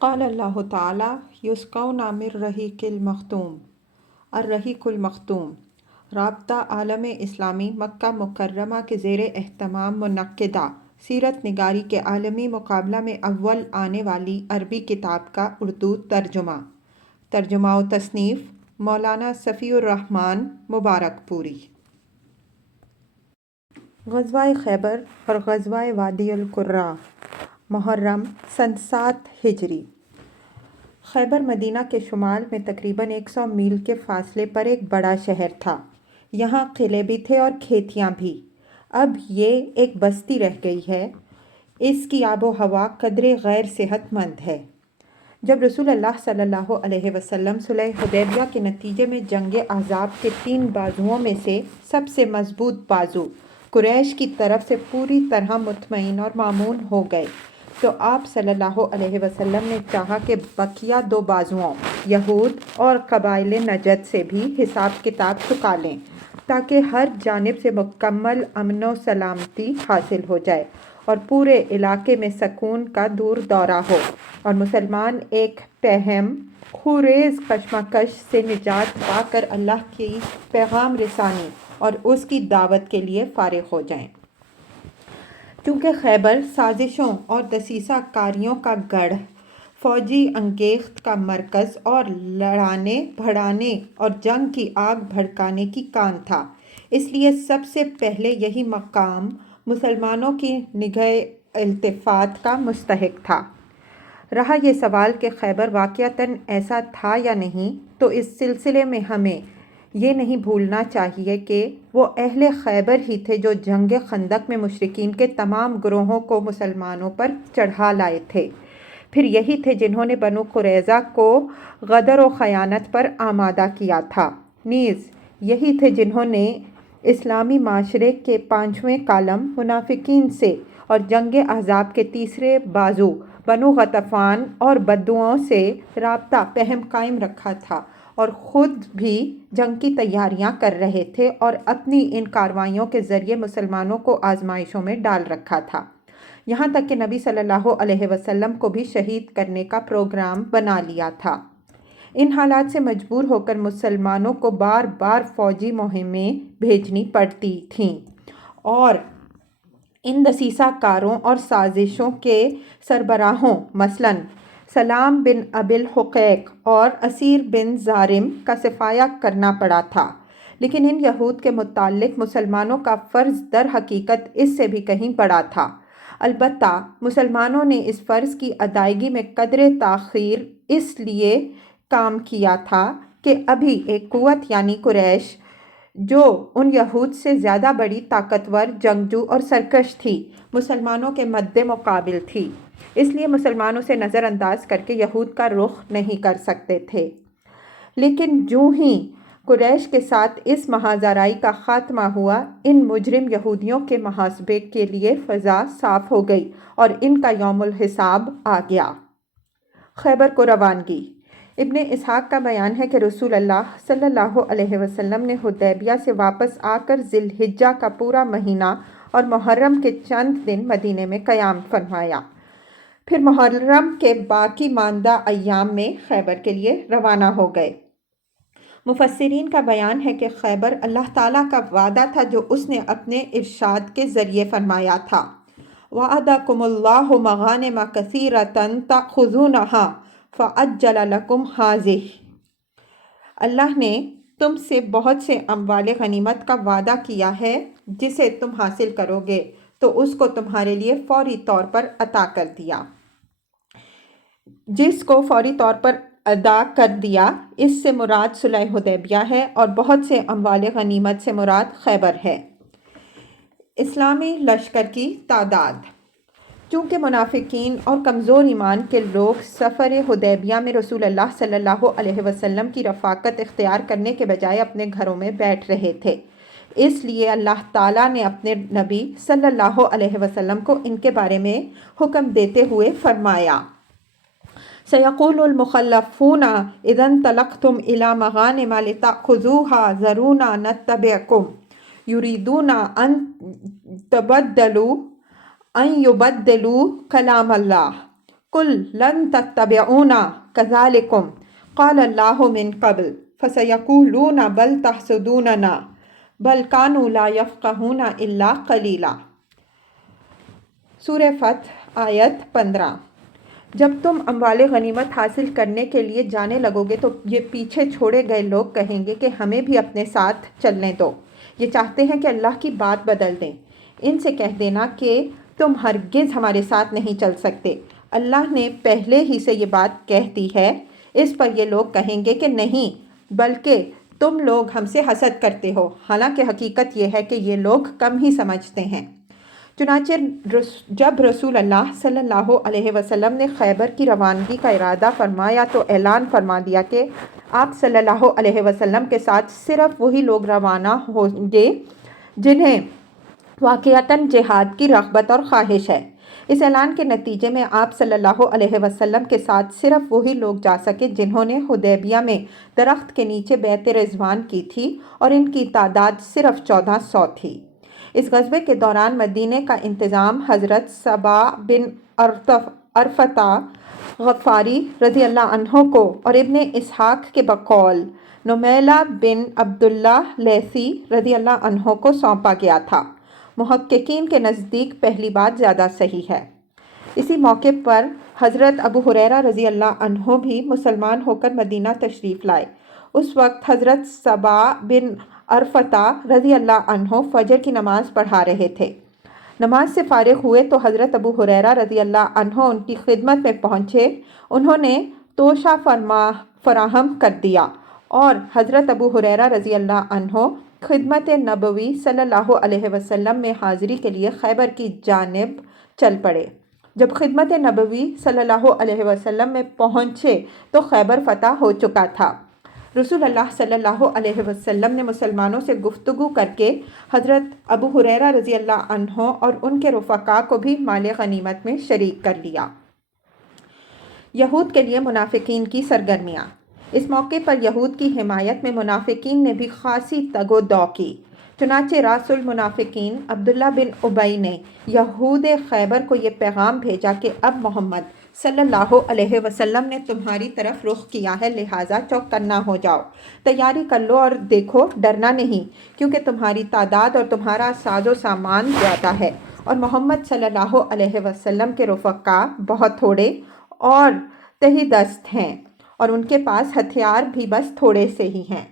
قال اللہ تعالیٰ یسقون من رحیق المختوم الرحیق المختوم رابطہ عالم اسلامی مکہ مکرمہ کے زیر اہتمام منعقدہ سیرت نگاری کے عالمی مقابلہ میں اول آنے والی عربی کتاب کا اردو ترجمہ و تصنیف مولانا صفی الرحمن مبارک پوری۔ غزوہ خیبر اور غزوہ وادی القرہ محرم سن 7 ہجری۔ خیبر مدینہ کے شمال میں تقریباً 100 میل کے فاصلے پر ایک بڑا شہر تھا۔ یہاں قلعے بھی تھے اور کھیتیاں بھی۔ اب یہ ایک بستی رہ گئی ہے۔ اس کی آب و ہوا قدرے غیر صحت مند ہے۔ جب رسول اللہ صلی اللہ علیہ وسلم صلح حدیبیہ کے نتیجے میں جنگ احزاب کے 3 بازوؤں میں سے سب سے مضبوط بازو قریش کی طرف سے پوری طرح مطمئن اور مامون ہو گئے تو آپ صلی اللہ علیہ وسلم نے چاہا کہ بقیہ 2 بازوؤں یہود اور قبائل نجد سے بھی حساب کتاب چکا لیں تاکہ ہر جانب سے مکمل امن و سلامتی حاصل ہو جائے اور پورے علاقے میں سکون کا دور دورہ ہو اور مسلمان ایک پہم خوریز کشمکش سے نجات پا کر اللہ کی پیغام رسانی اور اس کی دعوت کے لیے فارغ ہو جائیں۔ کیونکہ خیبر سازشوں اور دسیسہ کاریوں کا گڑھ، فوجی انگیخت کا مرکز اور لڑانے بھڑانے اور جنگ کی آگ بھڑکانے کی کان تھا، اس لیے سب سے پہلے یہی مقام مسلمانوں کی نگہ التفات کا مستحق تھا۔ رہا یہ سوال کہ خیبر واقعتاً ایسا تھا یا نہیں، تو اس سلسلے میں ہمیں یہ نہیں بھولنا چاہیے کہ وہ اہل خیبر ہی تھے جو جنگ خندق میں مشرکین کے تمام گروہوں کو مسلمانوں پر چڑھا لائے تھے۔ پھر یہی تھے جنہوں نے بنو قریظہ کو غدر و خیانت پر آمادہ کیا تھا۔ نیز یہی تھے جنہوں نے اسلامی معاشرے کے 5ویں کالم منافقین سے اور جنگ احزاب کے تیسرے بازو بنو غطفان اور بدوؤں سے رابطہ پہم قائم رکھا تھا اور خود بھی جنگ کی تیاریاں کر رہے تھے اور اپنی ان کارروائیوں کے ذریعے مسلمانوں کو آزمائشوں میں ڈال رکھا تھا، یہاں تک کہ نبی صلی اللہ علیہ وسلم کو بھی شہید کرنے کا پروگرام بنا لیا تھا۔ ان حالات سے مجبور ہو کر مسلمانوں کو بار بار فوجی مہمیں بھیجنی پڑتی تھیں اور ان دسیسہ کاروں اور سازشوں کے سربراہوں مثلاً سلام بن ابی الحقیق اور اسیر بن زارم کا صفایا کرنا پڑا تھا، لیکن ان یہود کے متعلق مسلمانوں کا فرض در حقیقت اس سے بھی کہیں بڑا تھا۔ البتہ مسلمانوں نے اس فرض کی ادائیگی میں قدرے تاخیر اس لیے کام کیا تھا کہ ابھی ایک قوت یعنی قریش جو ان یہود سے زیادہ بڑی طاقتور جنگجو اور سرکش تھی، مسلمانوں کے مد مقابل تھی، اس لیے مسلمانوں سے نظر انداز کر کے یہود کا رخ نہیں کر سکتے تھے۔ لیکن جو ہی قریش کے ساتھ اس محاذرائی کا خاتمہ ہوا، ان مجرم یہودیوں کے محاسبے کے لیے فضا صاف ہو گئی اور ان کا یوم الحساب آ گیا۔ خیبر کو روانگی۔ ابن اسحاق کا بیان ہے کہ رسول اللہ صلی اللہ علیہ وسلم نے حدیبیہ سے واپس آ کر ذی الحجہ کا پورا مہینہ اور محرم کے چند دن مدینے میں قیام فرمایا، پھر محرم کے باقی ماندہ ایام میں خیبر کے لیے روانہ ہو گئے۔ مفسرین کا بیان ہے کہ خیبر اللہ تعالیٰ کا وعدہ تھا جو اس نے اپنے ارشاد کے ذریعے فرمایا تھا، وَعَدَكُمُ اللَّهُ مَغَانِمَ كَثِيرَةً تَأْخُذُونَهَا فَعَجَّلَ لَكُمْ هَٰذِهِ۔ اللہ نے تم سے بہت سے اموال غنیمت کا وعدہ کیا ہے، جسے تم حاصل کرو گے تو اس کو تمہارے لیے فوری طور پر عطا کر دیا۔ جس کو فوری طور پر ادا کر دیا، اس سے مراد صلح حدیبیہ ہے اور بہت سے اموال غنیمت سے مراد خیبر ہے۔ اسلامی لشکر کی تعداد۔ چونکہ منافقین اور کمزور ایمان کے لوگ سفر حدیبیہ میں رسول اللہ صلی اللہ علیہ وسلم کی رفاقت اختیار کرنے کے بجائے اپنے گھروں میں بیٹھ رہے تھے، اس لیے اللہ تعالیٰ نے اپنے نبی صلی اللہ علیہ وسلم کو ان کے بارے میں حکم دیتے ہوئے فرمایا، سَيَقُولُ الْمُخَلَّفُونَ إِذَا انطَلَقْتُمْ إِلَىٰ مَغَانِمَ لِتَأْخُذُوهَا ذَرُونَا نَتَّبِعْكُمْ يُرِيدُونَ أَن يُبَدِّلُوا كَلَامَ اللَّهِ قل لن تتبعونا كذلكم قال الله من قبل فسيقولون بل تحسدوننا بل كانوا لا يفقهون إلا قليلا۔ سورہ فتح آیت 15۔ جب تم اموال غنیمت حاصل کرنے کے لیے جانے لگو گے تو یہ پیچھے چھوڑے گئے لوگ کہیں گے کہ ہمیں بھی اپنے ساتھ چلنے دو، یہ چاہتے ہیں کہ اللہ کی بات بدل دیں۔ ان سے کہہ دینا کہ تم ہرگز ہمارے ساتھ نہیں چل سکتے، اللہ نے پہلے ہی سے یہ بات کہہ دی ہے۔ اس پر یہ لوگ کہیں گے کہ نہیں، بلکہ تم لوگ ہم سے حسد کرتے ہو، حالانکہ حقیقت یہ ہے کہ یہ لوگ کم ہی سمجھتے ہیں۔ چنانچہ جب رسول اللہ صلی اللہ علیہ وسلم نے خیبر کی روانگی کا ارادہ فرمایا تو اعلان فرما دیا کہ آپ صلی اللہ علیہ وسلم کے ساتھ صرف وہی لوگ روانہ ہوں گے جنہیں واقعتاً جہاد کی رغبت اور خواہش ہے۔ اس اعلان کے نتیجے میں آپ صلی اللہ علیہ وسلم کے ساتھ صرف وہی لوگ جا سکے جنہوں نے حدیبیہ میں درخت کے نیچے بیعت رضوان کی تھی، اور ان کی تعداد صرف 1400 تھی۔ اس غزوے کے دوران مدینہ کا انتظام حضرت سبا بن ارفطہ غفاری رضی اللہ عنہ کو اور ابن اسحاق کے بقول نمیلہ بن عبداللہ لیثی رضی اللہ عنہ کو سونپا گیا تھا۔ محققین کے نزدیک پہلی بات زیادہ صحیح ہے۔ اسی موقع پر حضرت ابو ہریرہ رضی اللہ عنہ بھی مسلمان ہو کر مدینہ تشریف لائے۔ اس وقت حضرت سبا بن ارفطہ رضی اللہ عنہ فجر کی نماز پڑھا رہے تھے۔ نماز سے فارغ ہوئے تو حضرت ابو ہریرہ رضی اللہ عنہ ان کی خدمت میں پہنچے۔ انہوں نے توشہ فراہم کر دیا اور حضرت ابو ہریرہ رضی اللہ عنہ خدمت نبوی صلی اللہ علیہ وسلم میں حاضری کے لیے خیبر کی جانب چل پڑے۔ جب خدمت نبوی صلی اللہ علیہ وسلم میں پہنچے تو خیبر فتح ہو چکا تھا۔ رسول اللہ صلی اللہ علیہ وسلم نے مسلمانوں سے گفتگو کر کے حضرت ابو ہریرہ رضی اللہ عنہ اور ان کے رفقاء کو بھی مال غنیمت میں شریک کر لیا۔ یہود کے لیے منافقین کی سرگرمیاں۔ اس موقع پر یہود کی حمایت میں منافقین نے بھی خاصی تگ و دو کی۔ چنانچہ راس المنافقین عبداللہ بن ابی نے یہود خیبر کو یہ پیغام بھیجا کہ اب محمد صلی اللہ علیہ وسلم نے تمہاری طرف رخ کیا ہے، لہٰذا چوکنا ہو جاؤ، تیاری کر لو اور دیکھو، ڈرنا نہیں، کیونکہ تمہاری تعداد اور تمہارا ساز و سامان زیادہ ہے، اور محمد صلی اللہ علیہ وسلم کے رفقاء بہت تھوڑے اور تہی دست ہیں، اور ان کے پاس ہتھیار بھی بس تھوڑے سے ہی ہیں۔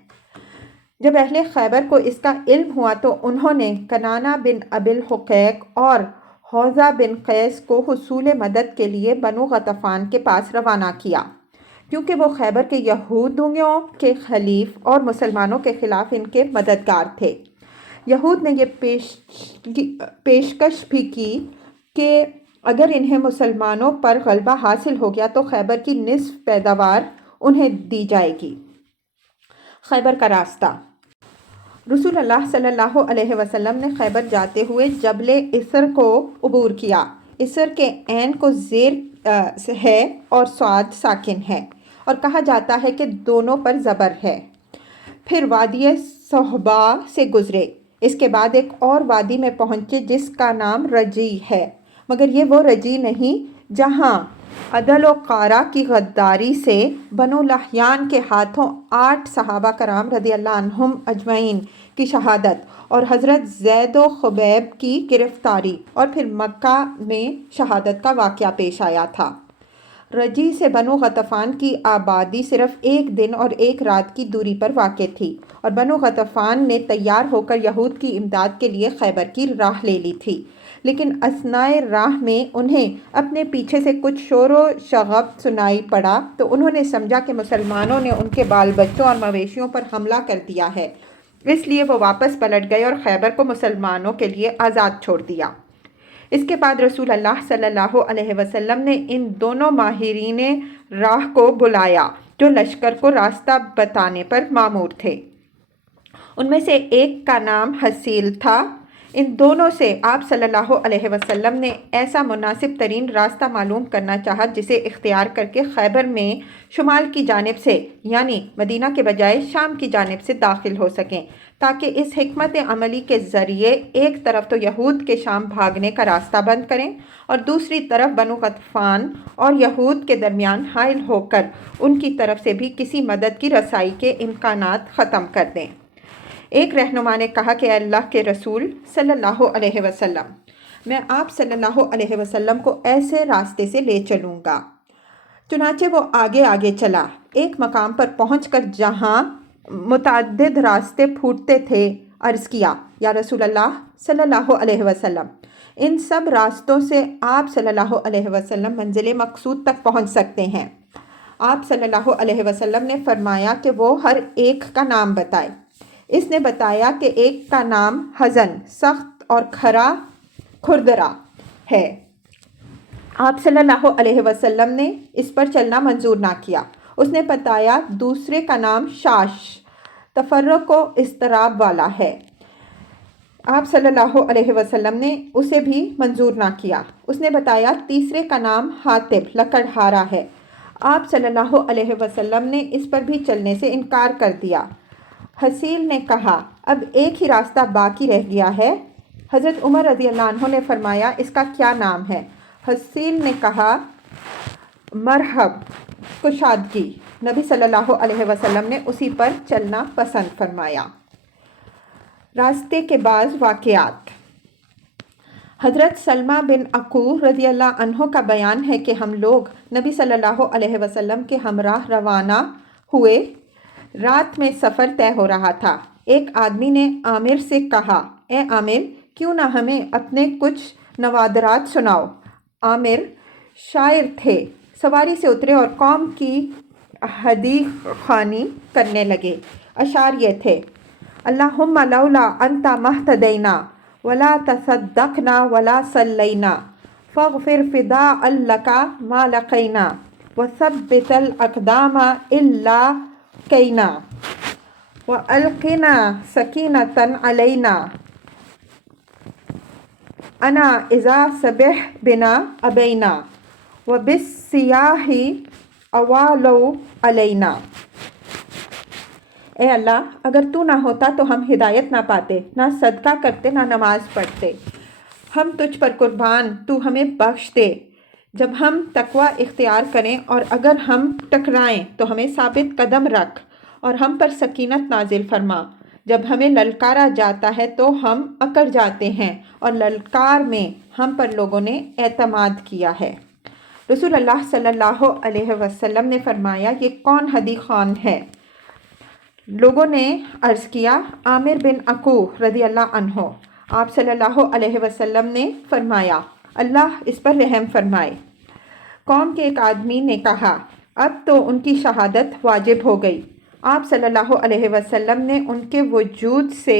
جب اہل خیبر کو اس کا علم ہوا تو انہوں نے کنانہ بن ابی الحقیق اور حوزہ بن قیس کو حصول مدد کے لیے بنو غطفان کے پاس روانہ کیا، کیونکہ وہ خیبر کے یہودیوں کے خلیف اور مسلمانوں کے خلاف ان کے مددگار تھے۔ یہود نے یہ پیشکش بھی کی کہ اگر انہیں مسلمانوں پر غلبہ حاصل ہو گیا تو خیبر کی نصف پیداوار انہیں دی جائے گی۔ خیبر کا راستہ۔ رسول اللہ صلی اللہ علیہ وسلم نے خیبر جاتے ہوئے جبل اسر کو عبور کیا۔ اسر کے عین کو زیر ہے اور صاد ساکن ہے، اور کہا جاتا ہے کہ دونوں پر زبر ہے۔ پھر وادی صہبا سے گزرے، اس کے بعد ایک اور وادی میں پہنچے جس کا نام رجی ہے، مگر یہ وہ رجی نہیں جہاں عدل و قارہ کی غداری سے بنو لحیان کے ہاتھوں 8 صحابہ کرام رضی اللہ عنہم اجمعین کی شہادت اور حضرت زید و خبیب کی گرفتاری اور پھر مکہ میں شہادت کا واقعہ پیش آیا تھا۔ رجی سے بنو غطفان کی آبادی صرف 1 دن اور 1 رات کی دوری پر واقع تھی، اور بنو غطفان نے تیار ہو کر یہود کی امداد کے لیے خیبر کی راہ لے لی تھی، لیکن اثنائے راہ میں انہیں اپنے پیچھے سے کچھ شور و شغب سنائی پڑا تو انہوں نے سمجھا کہ مسلمانوں نے ان کے بال بچوں اور مویشیوں پر حملہ کر دیا ہے، اس لیے وہ واپس پلٹ گئے اور خیبر کو مسلمانوں کے لیے آزاد چھوڑ دیا۔ اس کے بعد رسول اللہ صلی اللہ علیہ وسلم نے ان دونوں ماہرین راہ کو بلایا جو لشکر کو راستہ بتانے پر مامور تھے۔ ان میں سے ایک کا نام حسیل تھا، ان دونوں سے آپ صلی اللہ علیہ وسلم نے ایسا مناسب ترین راستہ معلوم کرنا چاہا جسے اختیار کر کے خیبر میں شمال کی جانب سے یعنی مدینہ کے بجائے شام کی جانب سے داخل ہو سکیں، تاکہ اس حکمت عملی کے ذریعے ایک طرف تو یہود کے شام بھاگنے کا راستہ بند کریں اور دوسری طرف بنو غطفان اور یہود کے درمیان حائل ہو کر ان کی طرف سے بھی کسی مدد کی رسائی کے امکانات ختم کر دیں۔ ایک رہنما نے کہا کہ اے اللہ کے رسول صلی اللہ علیہ وسلم، میں آپ صلی اللہ علیہ وسلم کو ایسے راستے سے لے چلوں گا۔ چنانچہ وہ آگے آگے چلا، ایک مقام پر پہنچ کر جہاں متعدد راستے پھوٹتے تھے عرض کیا، یا رسول اللہ صلی اللہ علیہ وسلم، ان سب راستوں سے آپ صلی اللہ علیہ وسلم منزل مقصود تک پہنچ سکتے ہیں۔ آپ صلی اللہ علیہ وسلم نے فرمایا کہ وہ ہر ایک کا نام بتائے۔ اس نے بتایا کہ ایک کا نام حزن، سخت اور کھرا کھردرا ہے۔ آپ صلی اللہ علیہ وسلم نے اس پر چلنا منظور نہ کیا۔ اس نے بتایا دوسرے کا نام شاش، تفرق و اضطراب والا ہے۔ آپ صلی اللہ علیہ وسلم نے اسے بھی منظور نہ کیا۔ اس نے بتایا تیسرے کا نام حاطب، لکڑہارا ہے۔ آپ صلی اللہ علیہ وسلم نے اس پر بھی چلنے سے انکار کر دیا۔ حسیل نے کہا اب ایک ہی راستہ باقی رہ گیا ہے۔ حضرت عمر رضی اللہ عنہ نے فرمایا اس کا کیا نام ہے؟ حسیل نے کہا مرحب، کشادگی۔ نبی صلی اللہ علیہ وسلم نے اسی پر چلنا پسند فرمایا۔ راستے کے بعض واقعات۔ حضرت سلمہ بن عقو رضی اللہ عنہ کا بیان ہے کہ ہم لوگ نبی صلی اللہ علیہ وسلم کے ہمراہ روانہ ہوئے۔ رات میں سفر طے ہو رہا تھا۔ ایک آدمی نے عامر سے کہا اے عامر، کیوں نہ ہمیں اپنے کچھ نوادرات سناؤ۔ عامر شاعر تھے۔ سواری سے اترے اور قوم کی حدیث خوانی کرنے لگے۔ اشعار یہ تھے: اللہم لولا انت مہتدینا ولا تصدقنا ولا صلینا فاغفر فداء لک ما لقینا وثبت الاقدام الا کینا وَأَلْقِنَا سَكِينَةً عَلَيْنَا أَنَا إِذَا صَبِحْ بِنَا أَبَيْنَا وَبِالسِّيَاحِ أَوَالَوْا عَلَيْنَا۔ اے اللہ، اگر تو نہ ہوتا تو ہم ہدایت نہ پاتے، نہ صدقہ کرتے، نہ نماز پڑھتے۔ ہم تجھ پر قربان، تو ہمیں بخش دے۔ جب ہم تقوی اختیار کریں اور اگر ہم ٹکرائیں تو ہمیں ثابت قدم رکھ اور ہم پر سکینت نازل فرما۔ جب ہمیں للکارا جاتا ہے تو ہم اکڑ جاتے ہیں اور للکار میں ہم پر لوگوں نے اعتماد کیا ہے۔ رسول اللہ صلی اللہ علیہ وسلم نے فرمایا یہ کون ہدی خوان ہے؟ لوگوں نے عرض کیا عامر بن عقو رضی اللہ عنہ۔ آپ صلی اللہ علیہ وسلم نے فرمایا اللہ اس پر رحم فرمائے۔ قوم کے ایک آدمی نے کہا اب تو ان کی شہادت واجب ہو گئی۔ آپ صلی اللہ علیہ وسلم نے ان کے وجود سے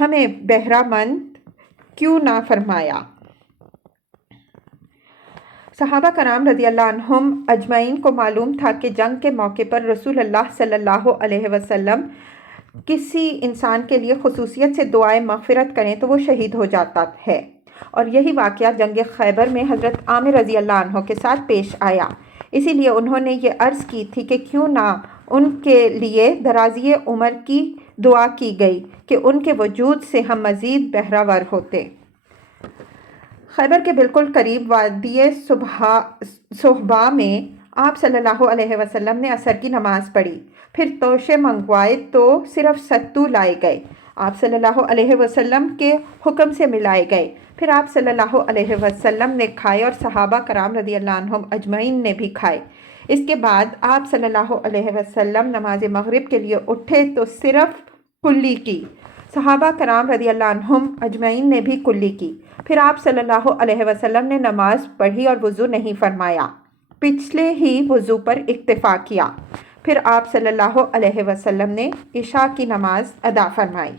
ہمیں بہرہ مند کیوں نہ فرمایا؟ صحابہ کرام رضی اللہ عنہم اجمعین کو معلوم تھا کہ جنگ کے موقع پر رسول اللہ صلی اللہ علیہ وسلم کسی انسان کے لیے خصوصیت سے دعائے مغفرت کریں تو وہ شہید ہو جاتا ہے، اور یہی واقعہ جنگ خیبر میں حضرت عامر رضی اللہ عنہ کے ساتھ پیش آیا۔ اسی لیے انہوں نے یہ عرض کی تھی کہ کیوں نہ ان کے لیے درازی عمر کی دعا کی گئی کہ ان کے وجود سے ہم مزید بہرہ ور ہوتے۔ خیبر کے بالکل قریب وادی صحبہ میں آپ صلی اللہ علیہ وسلم نے عصر کی نماز پڑھی، پھر توشے منگوائے تو صرف ستو لائے گئے، آپ صلی اللہ علیہ وسلم کے حکم سے ملائے گئے، پھر آپ صلی اللہ علیہ وسلم نے کھائے اور صحابہ کرام رضی اللہ عنہم اجمعین نے بھی کھائے۔ اس کے بعد آپ صلی اللہ علیہ وسلم نماز مغرب کے لیے اٹھے تو صرف کلی کی، صحابہ کرام رضی اللہ عنہم اجمعین نے بھی کلی کی، پھر آپ صلی اللہ علیہ وسلم نے نماز پڑھی اور وضو نہیں فرمایا، پچھلے ہی وضو پر اکتفا کیا، پھر آپ صلی اللہ علیہ وسلم نے عشاء کی نماز ادا فرمائی۔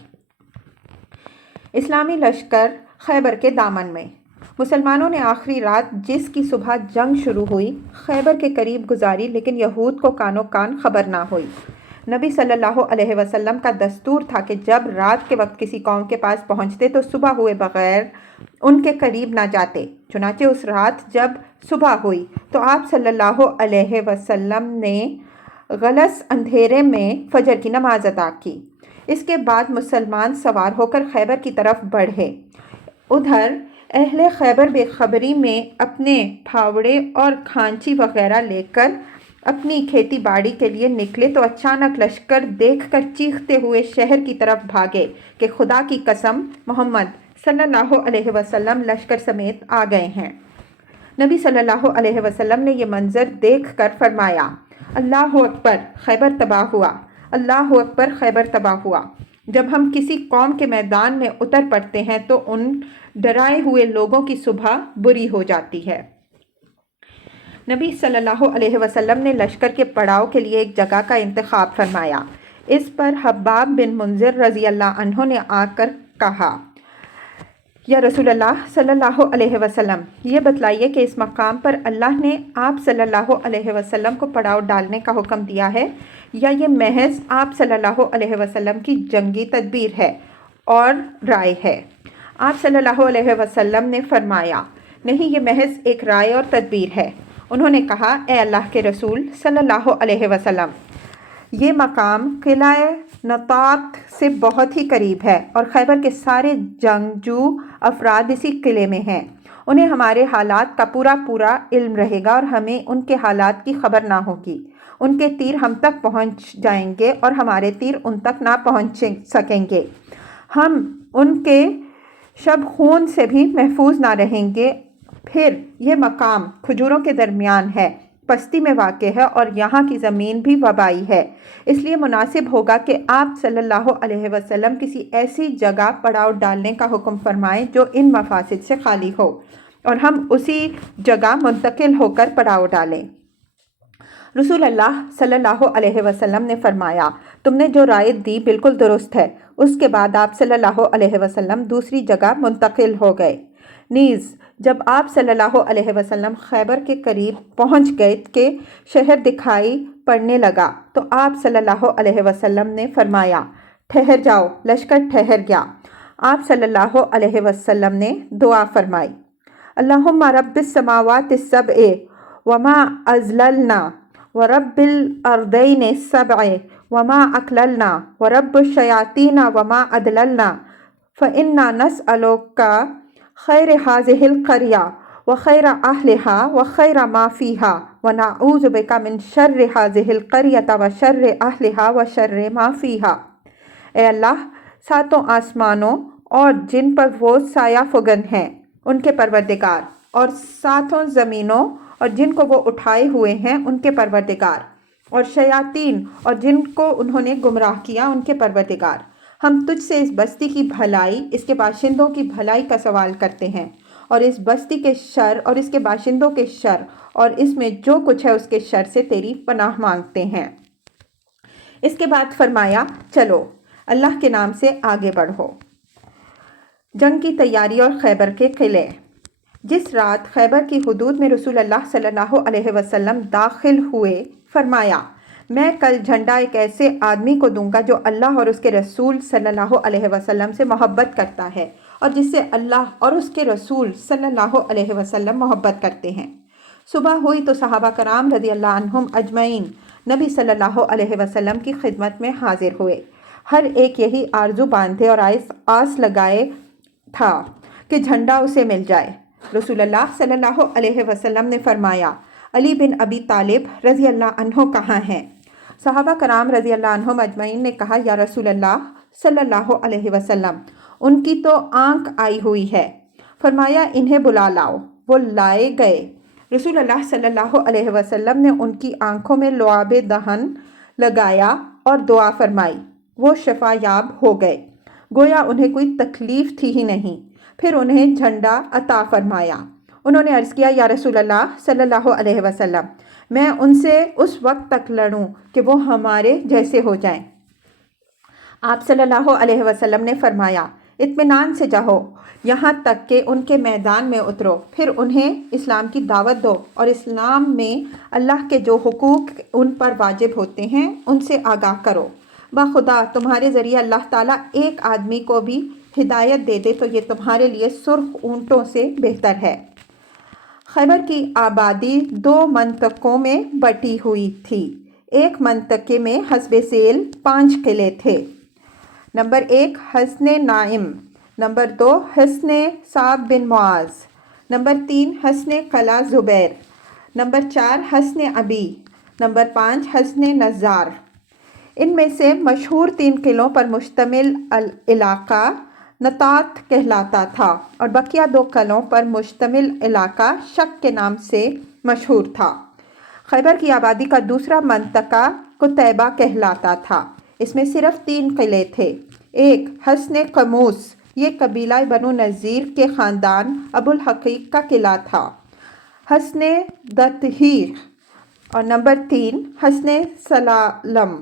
اسلامی لشکر خیبر کے دامن میں۔ مسلمانوں نے آخری رات جس کی صبح جنگ شروع ہوئی خیبر کے قریب گزاری، لیکن یہود کو کانوں کان خبر نہ ہوئی۔ نبی صلی اللہ علیہ وسلم کا دستور تھا کہ جب رات کے وقت کسی قوم کے پاس پہنچتے تو صبح ہوئے بغیر ان کے قریب نہ جاتے۔ چنانچہ اس رات جب صبح ہوئی تو آپ صلی اللہ علیہ وسلم نے غلس اندھیرے میں فجر کی نماز ادا کی۔ اس کے بعد مسلمان سوار ہو کر خیبر کی طرف بڑھے۔ ادھر اہل خیبر بے خبری میں اپنے پھاوڑے اور کھانچی وغیرہ لے کر اپنی کھیتی باڑی کے لیے نکلے تو اچانک لشکر دیکھ کر چیختے ہوئے شہر کی طرف بھاگے کہ خدا کی قسم محمد صلی اللہ علیہ وسلم لشکر سمیت آ گئے ہیں۔ نبی صلی اللہ علیہ وسلم نے یہ منظر دیکھ کر فرمایا، اللہ اکبر، خیبر تباہ ہوا، اللہ اکبر، خیبر تباہ ہوا۔ جب ہم کسی قوم کے میدان میں اتر پڑتے ہیں تو ان ڈرائے ہوئے لوگوں کی صبح بری ہو جاتی ہے۔ نبی صلی اللہ علیہ وسلم نے لشکر کے پڑاؤ کے لیے ایک جگہ کا انتخاب فرمایا۔ اس پر حباب بن منذر رضی اللہ عنہ نے آ کر کہا، یا رسول اللہ صلی اللہ علیہ وسلم، یہ بتلائیے کہ اس مقام پر اللہ نے آپ صلی اللہ علیہ وسلم کو پڑاؤ ڈالنے کا حکم دیا ہے یا یہ محض آپ صلی اللہ علیہ وسلم کی جنگی تدبیر ہے اور رائے ہے؟ آپ صلی اللہ علیہ وسلم نے فرمایا، نہیں، یہ محض ایک رائے اور تدبیر ہے۔ انہوں نے کہا، اے اللہ کے رسول صلی اللہ علیہ وسلم، یہ مقام قلعہ نطاق سے بہت ہی قریب ہے اور خیبر کے سارے جنگجو افراد اسی قلعے میں ہیں۔ انہیں ہمارے حالات کا پورا علم رہے گا اور ہمیں ان کے حالات کی خبر نہ ہوگی۔ ان کے تیر ہم تک پہنچ جائیں گے اور ہمارے تیر ان تک نہ پہنچ سکیں گے۔ ہم ان کے شب خون سے بھی محفوظ نہ رہیں گے۔ پھر یہ مقام کھجوروں کے درمیان ہے، پستی میں واقع ہے اور یہاں کی زمین بھی وبائی ہے، اس لیے مناسب ہوگا کہ آپ صلی اللہ علیہ وسلم کسی ایسی جگہ پڑاؤ ڈالنے کا حکم فرمائیں جو ان مفاسد سے خالی ہو اور ہم اسی جگہ منتقل ہو کر پڑاؤ ڈالیں۔ رسول اللہ صلی اللہ علیہ وسلم نے فرمایا، تم نے جو رائے دی بالکل درست ہے۔ اس کے بعد آپ صلی اللہ علیہ وسلم دوسری جگہ منتقل ہو گئے۔ نیز جب آپ صلی اللہ علیہ وسلم خیبر کے قریب پہنچ گئے کہ شہر دکھائی پڑنے لگا تو آپ صلی اللہ علیہ وسلم نے فرمایا، ٹھہر جاؤ، لشکر ٹھہر گیا۔ آپ صلی اللہ علیہ وسلم نے دعا فرمائی، اللہم رب السماوات السبع وما ازللنا ورب الارضین السبع وما اکللنا ورب الشیاطین وما ادللنا فإنا نسألک خیر هذه القریہ وخیر اہلها وخیر ما فیها ونعوذ بک من شر هذه القریۃ وشر اہلها وشر ما فیها۔ اے اللہ، ساتوں آسمانوں اور جن پر وہ سایہ فگن ہیں ان کے پروردگار، اور ساتوں زمینوں اور جن کو وہ اٹھائے ہوئے ہیں ان کے پروردگار، اور شیاطین اور جن کو انہوں نے گمراہ کیا ان کے پروردگار، ہم تجھ سے اس بستی کی بھلائی، اس کے باشندوں کی بھلائی کا سوال کرتے ہیں اور اس بستی کے شر اور اس کے باشندوں کے شر اور اس میں جو کچھ ہے اس کے شر سے تیری پناہ مانگتے ہیں۔ اس کے بعد فرمایا، چلو اللہ کے نام سے آگے بڑھو۔ جنگ کی تیاری اور خیبر کے قلعے۔ جس رات خیبر کی حدود میں رسول اللہ صلی اللہ علیہ وسلم داخل ہوئے، فرمایا، میں کل جھنڈا ایک ایسے آدمی کو دوں گا جو اللہ اور اس کے رسول صلی اللہ علیہ وسلم سے محبت کرتا ہے اور جس سے اللہ اور اس کے رسول صلی اللہ علیہ وسلم محبت کرتے ہیں۔ صبح ہوئی تو صحابہ کرام رضی اللہ عنہم اجمعین نبی صلی اللہ علیہ وسلم کی خدمت میں حاضر ہوئے۔ ہر ایک یہی آرزو باندھے اور آس لگائے تھا کہ جھنڈا اسے مل جائے۔ رسول اللہ صلی اللہ علیہ وسلم نے فرمایا، علی بن ابی طالب رضی اللہ عنہ کہاں ہیں؟ صحابہ کرام رضی اللہ عنہم اجمعین نے کہا، یا رسول اللہ صلی اللہ علیہ وسلم، ان کی تو آنکھ آئی ہوئی ہے۔ فرمایا، انہیں بلا لاؤ۔ وہ لائے گئے۔ رسول اللہ صلی اللہ علیہ وسلم نے ان کی آنکھوں میں لعاب دہن لگایا اور دعا فرمائی، وہ شفا یاب ہو گئے، گویا انہیں کوئی تکلیف تھی ہی نہیں۔ پھر انہیں جھنڈا عطا فرمایا۔ انہوں نے عرض کیا، یا رسول اللہ صلی اللہ علیہ وسلم، میں ان سے اس وقت تک لڑوں کہ وہ ہمارے جیسے ہو جائیں۔ آپ صلی اللہ علیہ وسلم نے فرمایا، اطمینان سے جاؤ یہاں تک کہ ان کے میدان میں اترو، پھر انہیں اسلام کی دعوت دو اور اسلام میں اللہ کے جو حقوق ان پر واجب ہوتے ہیں ان سے آگاہ کرو۔ بخدا تمہارے ذریعے اللہ تعالیٰ ایک آدمی کو بھی ہدایت دے دے تو یہ تمہارے لیے سرخ اونٹوں سے بہتر ہے۔ خیبر کی آبادی 2 منطقوں میں بٹی ہوئی تھی۔ ایک منطقے میں حسب ذیل 5 قلعے تھے۔ نمبر 1 حصن نائم، نمبر 2 حصن صعب بن معاذ، نمبر 3 حصن قلعہ زبیر، نمبر 4 حصن ابی، نمبر 5 حصن نزار۔ ان میں سے مشہور 3 قلعوں پر مشتمل علاقہ نطات کہلاتا تھا اور بقیہ 2 قلعوں پر مشتمل علاقہ شک کے نام سے مشہور تھا۔ خیبر کی آبادی کا دوسرا منطقہ قتیبہ کہلاتا تھا۔ اس میں صرف 3 قلعے تھے۔ ایک حصن قموس، یہ قبیلہ بنو نذیر کے خاندان ابو الحقیق کا قلعہ تھا۔ حصن دتہیر اور نمبر 3 حصن سلالم۔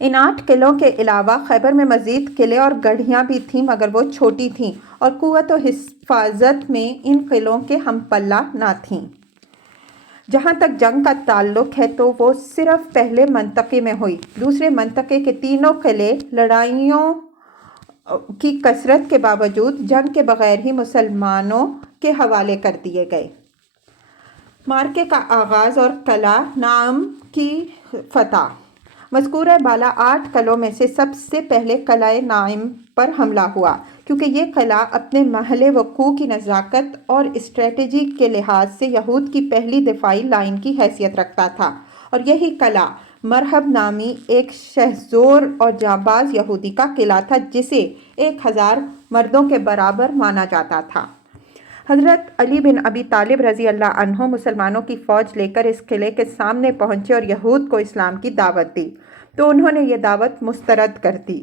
ان 8 قلعوں کے علاوہ خیبر میں مزید قلعے اور گڑھیاں بھی تھیں مگر وہ چھوٹی تھیں اور قوت و حفاظت میں ان قلعوں کے ہم پلہ نہ تھیں۔ جہاں تک جنگ کا تعلق ہے تو وہ صرف پہلے منطقے میں ہوئی۔ دوسرے منطقے کے تینوں قلعے لڑائیوں کی کثرت کے باوجود جنگ کے بغیر ہی مسلمانوں کے حوالے کر دیے گئے۔ معرکے کا آغاز اور قلعہ نعم کی فتح۔ مذکورہ بالا 8 قلعوں میں سے سب سے پہلے قلعہ نعیم پر حملہ ہوا کیونکہ یہ قلعہ اپنے محل وقوع کی نزاکت اور اسٹریٹجی کے لحاظ سے یہود کی پہلی دفاعی لائن کی حیثیت رکھتا تھا، اور یہی قلعہ مرحب نامی ایک شہزور اور جانباز یہودی کا قلعہ تھا جسے 1000 مردوں کے برابر مانا جاتا تھا۔ حضرت علی بن ابی طالب رضی اللہ عنہ مسلمانوں کی فوج لے کر اس قلعے کے سامنے پہنچے اور یہود کو اسلام کی دعوت دی تو انہوں نے یہ دعوت مسترد کر دی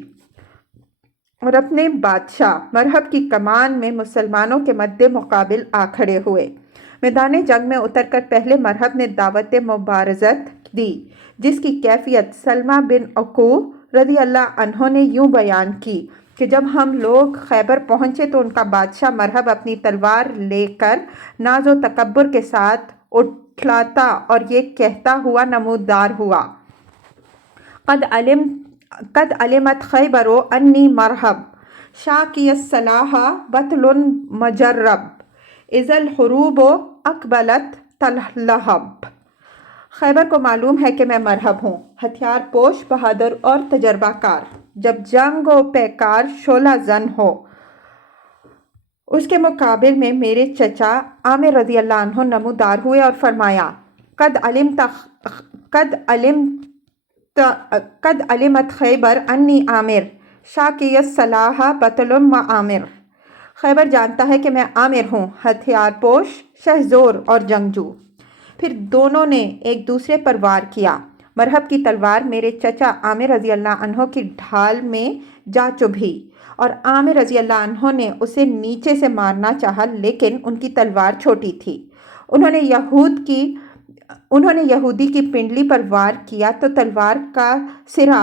اور اپنے بادشاہ مرحب کی کمان میں مسلمانوں کے مد مقابل آ کھڑے ہوئے۔ میدان جنگ میں اتر کر پہلے مرحب نے دعوت مبارزت دی جس کی کیفیت سلمہ بن عقوع رضی اللہ عنہ نے یوں بیان کی کہ جب ہم لوگ خیبر پہنچے تو ان کا بادشاہ مرحب اپنی تلوار لے کر ناز و تکبر کے ساتھ اٹھلاتا اور یہ کہتا ہوا نمودار ہوا، قد علمت خیبر انی مرحب شاکی السلاح بطل مجرب اذا الحروب اقبلت تلہب۔ خیبر کو معلوم ہے کہ میں مرحب ہوں، ہتھیار پوش، بہادر اور تجربہ کار، جب جنگ و پیکار شعلہ زن ہو۔ اس کے مقابل میں میرے چچا عامر رضی اللہ عنہ نمودار ہوئے اور فرمایا، قد علمت خیبر انی عامر شاکی السلاح بطل عامر۔ خیبر جانتا ہے کہ میں عامر ہوں، ہتھیار پوش، شہزور اور جنگجو۔ پھر دونوں نے ایک دوسرے پر وار کیا۔ مرحب کی تلوار میرے چچا عامر رضی اللہ عنہ کی ڈھال میں جا چبھی اور عامر رضی اللہ عنہ نے اسے نیچے سے مارنا چاہا لیکن ان کی تلوار چھوٹی تھی۔ انہوں نے یہودی کی پنڈلی پر وار کیا تو تلوار کا سرا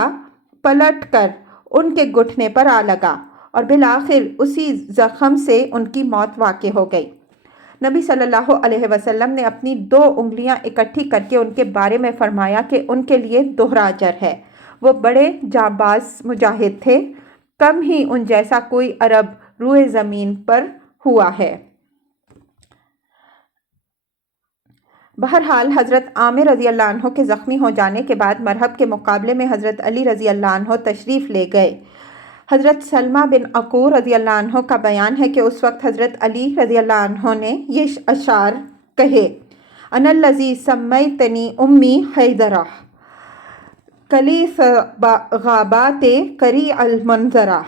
پلٹ کر ان کے گھٹنے پر آ لگا اور بالآخر اسی زخم سے ان کی موت واقع ہو گئی۔ نبی صلی اللہ علیہ وسلم نے اپنی 2 انگلیاں اکٹھی کر کے ان کے بارے میں فرمایا کہ ان کے لیے دوہرا اجر ہے، وہ بڑے جانباز مجاہد تھے، کم ہی ان جیسا کوئی عرب روئے زمین پر ہوا ہے۔ بہرحال حضرت عامر رضی اللہ عنہ کے زخمی ہو جانے کے بعد مرحب کے مقابلے میں حضرت علی رضی اللہ عنہ تشریف لے گئے۔ حضرت سلمہ بن عقوع رضی اللہ عنہ کا بیان ہے کہ اس وقت حضرت علی رضی اللہ عنہ نے یہ اشعار کہے، انا الذی سمیتنی امی حیدرہ کلیث غابات کریع المنظرہ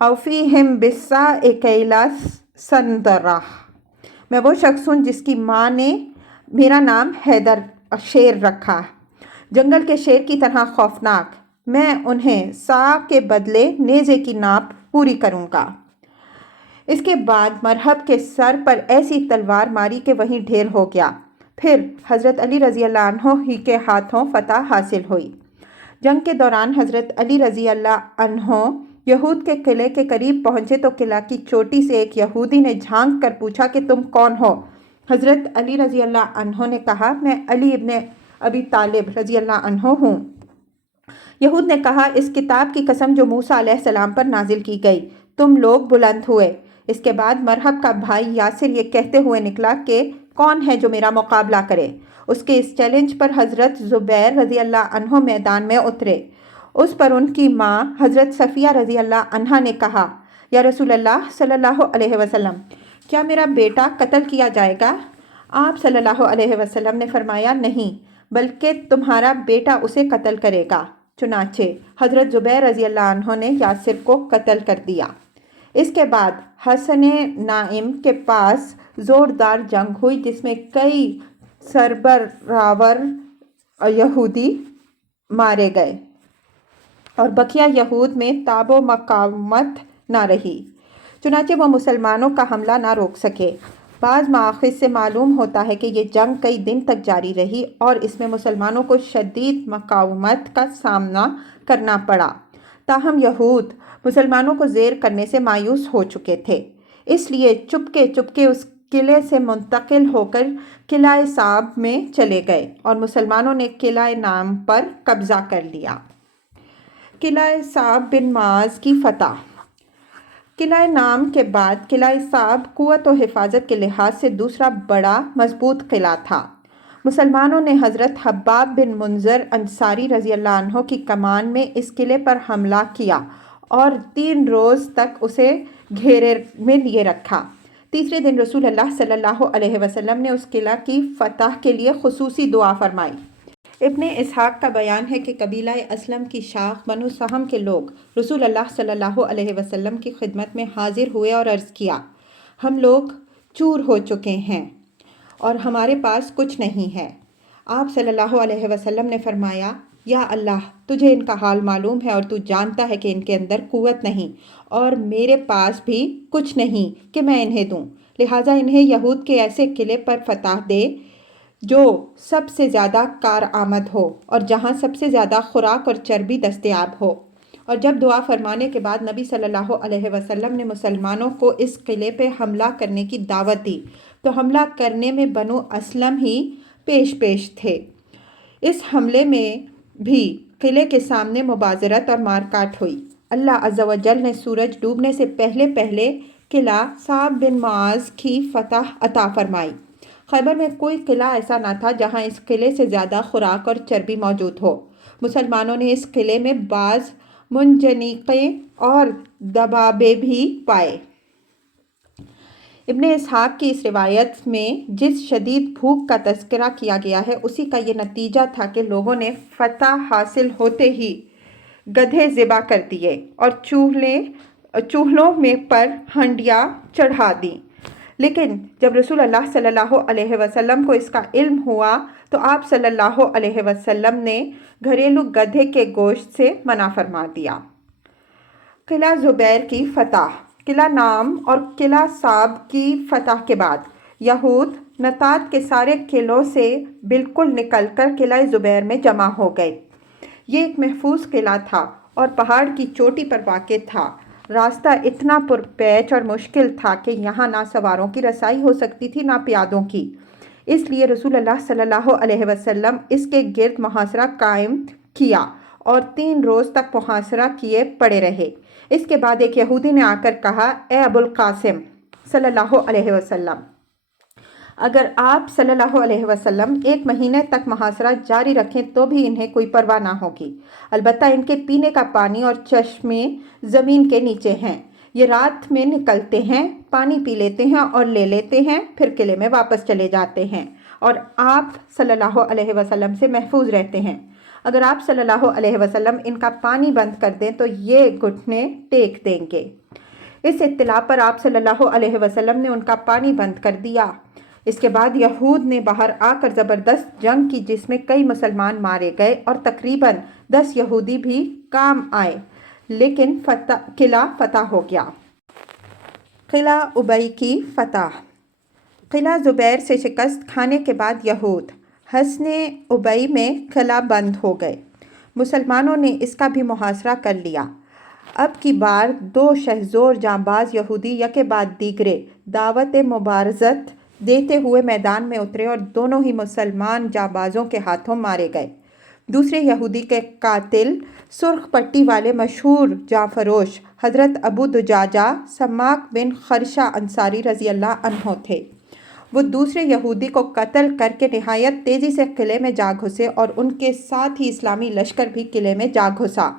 او فیہم بالساء کیلا سندرہ۔ میں وہ شخص ہوں جس کی ماں نے میرا نام حیدر شیر رکھا، جنگل کے شیر کی طرح خوفناک، میں انہیں سا کے بدلے نیزے کی ناپ پوری کروں گا۔ اس کے بعد مرحب کے سر پر ایسی تلوار ماری کہ وہیں ڈھیر ہو گیا۔ پھر حضرت علی رضی اللہ عنہ ہی کے ہاتھوں فتح حاصل ہوئی۔ جنگ کے دوران حضرت علی رضی اللہ عنہ یہود کے قلعے کے قریب پہنچے تو قلعہ کی چوٹی سے ایک یہودی نے جھانک کر پوچھا کہ تم کون ہو؟ حضرت علی رضی اللہ عنہ نے کہا میں علی ابن ابی طالب رضی اللہ عنہ ہوں۔ یہود نے کہا اس کتاب کی قسم جو موسیٰ علیہ السلام پر نازل کی گئی، تم لوگ بلند ہوئے۔ اس کے بعد مرحب کا بھائی یاسر یہ کہتے ہوئے نکلا کہ کون ہے جو میرا مقابلہ کرے؟ اس کے اس چیلنج پر حضرت زبیر رضی اللہ عنہ میدان میں اترے۔ اس پر ان کی ماں حضرت صفیہ رضی اللہ عنہا نے کہا یا رسول اللہ صلی اللہ علیہ وسلم کیا میرا بیٹا قتل کیا جائے گا؟ آپ صلی اللہ علیہ وسلم نے فرمایا نہیں، بلکہ تمہارا بیٹا اسے قتل کرے گا۔ چنانچہ حضرت زبیر رضی اللہ عنہ نے یاسر کو قتل کر دیا۔ اس کے بعد حسن نائم کے پاس زوردار جنگ ہوئی جس میں کئی سربراور یہودی مارے گئے اور بقیہ یہود میں تاب و مقاومت نہ رہی، چنانچہ وہ مسلمانوں کا حملہ نہ روک سکے۔ بعض مآخذ سے معلوم ہوتا ہے کہ یہ جنگ کئی دن تک جاری رہی اور اس میں مسلمانوں کو شدید مقاومت کا سامنا کرنا پڑا، تاہم یہود مسلمانوں کو زیر کرنے سے مایوس ہو چکے تھے، اس لیے چپکے چپکے اس قلعے سے منتقل ہو کر قلعہ صعب میں چلے گئے اور مسلمانوں نے قلعہ نام پر قبضہ کر لیا۔ قلعہ صعب بن معاذ کی فتح۔ قلعہ نام کے بعد قلعہ صعب قوت و حفاظت کے لحاظ سے دوسرا بڑا مضبوط قلعہ تھا۔ مسلمانوں نے حضرت حباب بن منذر انصاری رضی اللہ عنہ کی کمان میں اس قلعے پر حملہ کیا اور 3 روز تک اسے گھیرے میں لیے رکھا۔ تیسرے دن رسول اللہ صلی اللہ علیہ وسلم نے اس قلعہ کی فتح کے لیے خصوصی دعا فرمائی۔ ابن اسحاق کا بیان ہے کہ قبیلہ اسلم کی شاخ بنو سہم کے لوگ رسول اللہ صلی اللہ علیہ وسلم کی خدمت میں حاضر ہوئے اور عرض کیا ہم لوگ چور ہو چکے ہیں اور ہمارے پاس کچھ نہیں ہے۔ آپ صلی اللہ علیہ وسلم نے فرمایا یا اللہ تجھے ان کا حال معلوم ہے اور تو جانتا ہے کہ ان کے اندر قوت نہیں اور میرے پاس بھی کچھ نہیں کہ میں انہیں دوں، لہٰذا انہیں یہود کے ایسے قلعے پر فتح دے جو سب سے زیادہ کارآمد ہو اور جہاں سب سے زیادہ خوراک اور چربی دستیاب ہو۔ اور جب دعا فرمانے کے بعد نبی صلی اللہ علیہ وسلم نے مسلمانوں کو اس قلعے پہ حملہ کرنے کی دعوت دی تو حملہ کرنے میں بنو اسلم ہی پیش تھے۔ اس حملے میں بھی قلعے کے سامنے مبازرت اور مار کاٹ ہوئی۔ اللہ عز و جل نے سورج ڈوبنے سے پہلے قلعہ صعب بن معاذ کی فتح عطا فرمائی۔ خیبر میں کوئی قلعہ ایسا نہ تھا جہاں اس قلعے سے زیادہ خوراک اور چربی موجود ہو۔ مسلمانوں نے اس قلعے میں بعض منجنیقیں اور دبابے بھی پائے۔ ابن اسحاق کی اس روایت میں جس شدید بھوک کا تذکرہ کیا گیا ہے اسی کا یہ نتیجہ تھا کہ لوگوں نے فتح حاصل ہوتے ہی گدھے ذبح کر دیے اور چولہوں میں پر ہنڈیاں چڑھا دیں، لیکن جب رسول اللہ صلی اللہ علیہ وسلم کو اس کا علم ہوا تو آپ صلی اللہ علیہ وسلم نے گھریلو گدھے کے گوشت سے منع فرما دیا۔ قلعہ زبیر کی فتح۔ قلعہ نام اور قلعہ صعب کی فتح کے بعد یہود نطات کے سارے قلعوں سے بالکل نکل کر قلعہ زبیر میں جمع ہو گئے۔ یہ ایک محفوظ قلعہ تھا اور پہاڑ کی چوٹی پر واقع تھا۔ راستہ اتنا پرپیچ اور مشکل تھا کہ یہاں نہ سواروں کی رسائی ہو سکتی تھی نہ پیادوں کی، اس لیے رسول اللہ صلی اللہ علیہ وسلم اس کے گرد محاصرہ قائم کیا اور 3 روز تک محاصرہ کیے پڑے رہے۔ اس کے بعد ایک یہودی نے آ کر کہا اے ابو القاسم صلی اللہ علیہ وسلم، اگر آپ صلی اللہ علیہ وسلم 1 مہینے تک محاصرہ جاری رکھیں تو بھی انہیں کوئی پرواہ نہ ہوگی، البتہ ان کے پینے کا پانی اور چشمے زمین کے نیچے ہیں، یہ رات میں نکلتے ہیں، پانی پی لیتے ہیں اور لے لیتے ہیں، پھر قلعے میں واپس چلے جاتے ہیں اور آپ صلی اللہ علیہ وسلم سے محفوظ رہتے ہیں۔ اگر آپ صلی اللہ علیہ وسلم ان کا پانی بند کر دیں تو یہ گھٹنے ٹیک دیں گے۔ اس اطلاع پر آپ صلی اللہ علیہ وسلم نے ان کا پانی بند کر دیا۔ اس کے بعد یہود نے باہر آ کر زبردست جنگ کی جس میں کئی مسلمان مارے گئے اور تقریباً 10 یہودی بھی کام آئے، لیکن قلعہ فتح ہو گیا۔ قلعہ ابئی کی فتح۔ قلعہ زبیر سے شکست کھانے کے بعد یہود حصن ابئی میں قلعہ بند ہو گئے۔ مسلمانوں نے اس کا بھی محاصرہ کر لیا۔ اب کی بار 2 شہزور جانباز یہودی یکے بعد دیگرے دعوت مبارزت دیتے ہوئے میدان میں اترے اور دونوں ہی مسلمان جانبازوں کے ہاتھوں مارے گئے۔ دوسرے یہودی کے قاتل سرخ پٹی والے مشہور جاں فروش حضرت ابو دجاجہ سماک بن خرشہ انصاری رضی اللہ عنہ تھے۔ وہ دوسرے یہودی کو قتل کر کے نہایت تیزی سے قلعے میں جا گھسے اور ان کے ساتھ ہی اسلامی لشکر بھی قلعے میں جا گھسا۔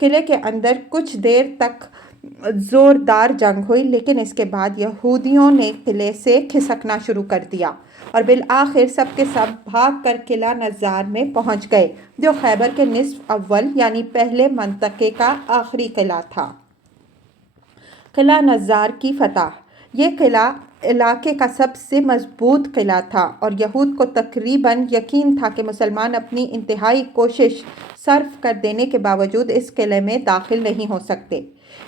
قلعے کے اندر کچھ دیر تک زوردار جنگ ہوئی، لیکن اس کے بعد یہودیوں نے قلعے سے کھسکنا شروع کر دیا اور بالآخر سب کے سب بھاگ کر قلعہ نزار میں پہنچ گئے، جو خیبر کے نصف اول یعنی پہلے منطقے کا آخری قلعہ تھا۔ قلعہ نزار کی فتح۔ یہ قلعہ علاقے کا سب سے مضبوط قلعہ تھا اور یہود کو تقریباً یقین تھا کہ مسلمان اپنی انتہائی کوشش صرف کر دینے کے باوجود اس قلعے میں داخل نہیں ہو سکتے۔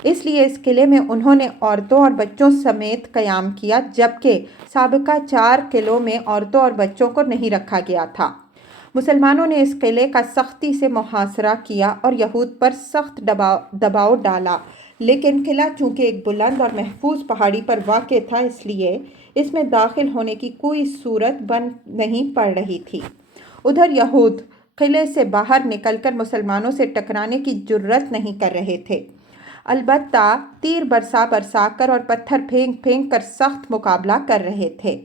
اس لیے اس قلعے میں انہوں نے عورتوں اور بچوں سمیت قیام کیا، جبکہ سابقہ 4 قلعوں میں عورتوں اور بچوں کو نہیں رکھا گیا تھا۔ مسلمانوں نے اس قلعے کا سختی سے محاصرہ کیا اور یہود پر سخت دباؤ ڈالا، لیکن قلعہ چونکہ ایک بلند اور محفوظ پہاڑی پر واقع تھا، اس لیے اس میں داخل ہونے کی کوئی صورت بن نہیں پڑ رہی تھی۔ ادھر یہود قلعے سے باہر نکل کر مسلمانوں سے ٹکرانے کی جرأت نہیں کر رہے تھے، البتہ تیر برسا کر اور پتھر پھینک پھینک کر سخت مقابلہ کر رہے تھے۔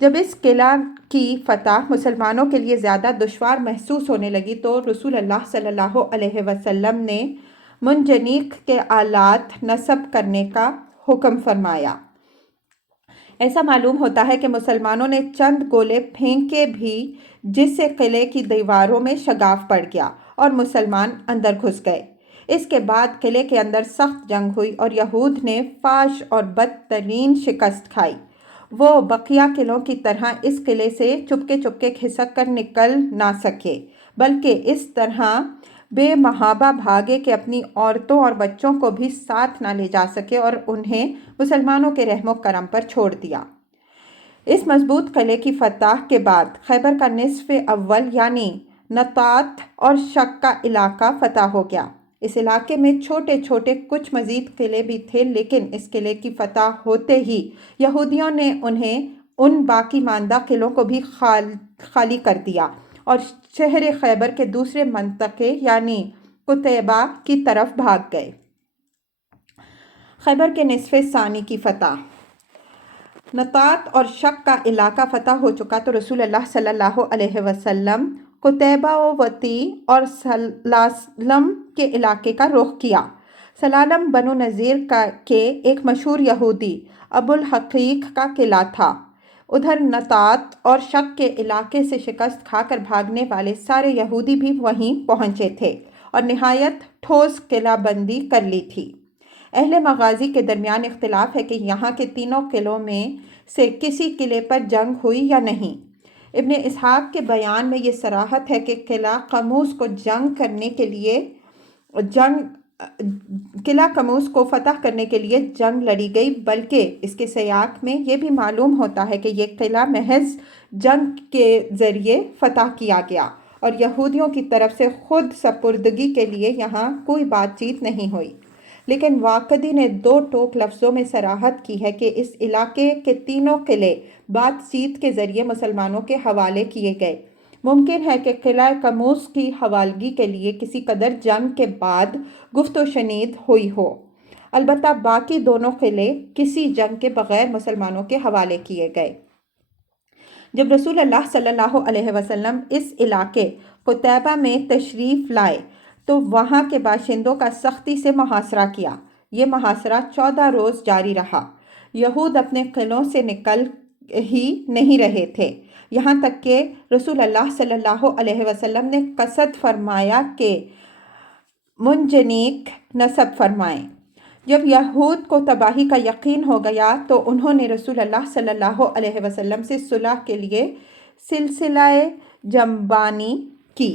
جب اس قلعہ کی فتح مسلمانوں کے لیے زیادہ دشوار محسوس ہونے لگی تو رسول اللہ صلی اللہ علیہ وسلم نے منجنیق کے آلات نصب کرنے کا حکم فرمایا۔ ایسا معلوم ہوتا ہے کہ مسلمانوں نے چند گولے پھینکے بھی، جس سے قلعے کی دیواروں میں شگاف پڑ گیا اور مسلمان اندر گھس گئے۔ اس کے بعد قلعے کے اندر سخت جنگ ہوئی اور یہود نے فاش اور بدترین شکست کھائی۔ وہ بقیہ قلعوں کی طرح اس قلعے سے چپکے کھسک کر نکل نہ سکے، بلکہ اس طرح بے محابہ بھاگے کہ اپنی عورتوں اور بچوں کو بھی ساتھ نہ لے جا سکے اور انہیں مسلمانوں کے رحم و کرم پر چھوڑ دیا۔ اس مضبوط قلعے کی فتح کے بعد خیبر کا نصف اول یعنی نطات اور شق کا علاقہ فتح ہو گیا۔ اس علاقے میں چھوٹے چھوٹے کچھ مزید قلعے بھی تھے، لیکن اس قلعے کی فتح ہوتے ہی یہودیوں نے ان باقی ماندہ قلعوں کو بھی خالی کر دیا اور شہر خیبر کے دوسرے منطقے یعنی قتیبہ کی طرف بھاگ گئے۔ خیبر کے نصف ثانی کی فتح۔ نطات اور شق کا علاقہ فتح ہو چکا تو رسول اللہ صلی اللہ علیہ وسلم قتیبہ و وطی اور سلالم کے علاقے کا رخ کیا۔ سلالم بنو نذیر کے ایک مشہور یہودی ابو الحقیق کا قلعہ تھا۔ ادھر نطات اور شق کے علاقے سے شکست کھا کر بھاگنے والے سارے یہودی بھی وہیں پہنچے تھے اور نہایت ٹھوس قلعہ بندی کر لی تھی۔ اہل مغازی کے درمیان اختلاف ہے کہ یہاں کے تینوں قلعوں میں سے کسی قلعے پر جنگ ہوئی یا نہیں۔ ابن اسحاق کے بیان میں یہ صراحت ہے کہ قلعہ قموس کو فتح کرنے کے لیے جنگ لڑی گئی، بلکہ اس کے سیاق میں یہ بھی معلوم ہوتا ہے کہ یہ قلعہ محض جنگ کے ذریعے فتح کیا گیا اور یہودیوں کی طرف سے خود سپردگی کے لیے یہاں کوئی بات چیت نہیں ہوئی۔ لیکن واقدی نے 2 ٹوک لفظوں میں صراحت کی ہے کہ اس علاقے کے تینوں قلعے بات چیت کے ذریعے مسلمانوں کے حوالے کیے گئے۔ ممکن ہے کہ قلعہ قموس کی حوالگی کے لیے کسی قدر جنگ کے بعد گفت و شنید ہوئی ہو، البتہ باقی دونوں قلعے کسی جنگ کے بغیر مسلمانوں کے حوالے کیے گئے۔ جب رسول اللہ صلی اللہ علیہ وسلم اس علاقے قتیبہ میں تشریف لائے تو وہاں کے باشندوں کا سختی سے محاصرہ کیا۔ یہ محاصرہ 14 روز جاری رہا۔ یہود اپنے قلعوں سے نکل ہی نہیں رہے تھے، یہاں تک کہ رسول اللہ صلی اللہ علیہ وسلم نے قصد فرمایا کہ منجنیق نصب فرمائیں۔ جب یہود کو تباہی کا یقین ہو گیا تو انہوں نے رسول اللہ صلی اللہ علیہ وسلم سے صلح کے لیے سلسلہ جنبانی کی۔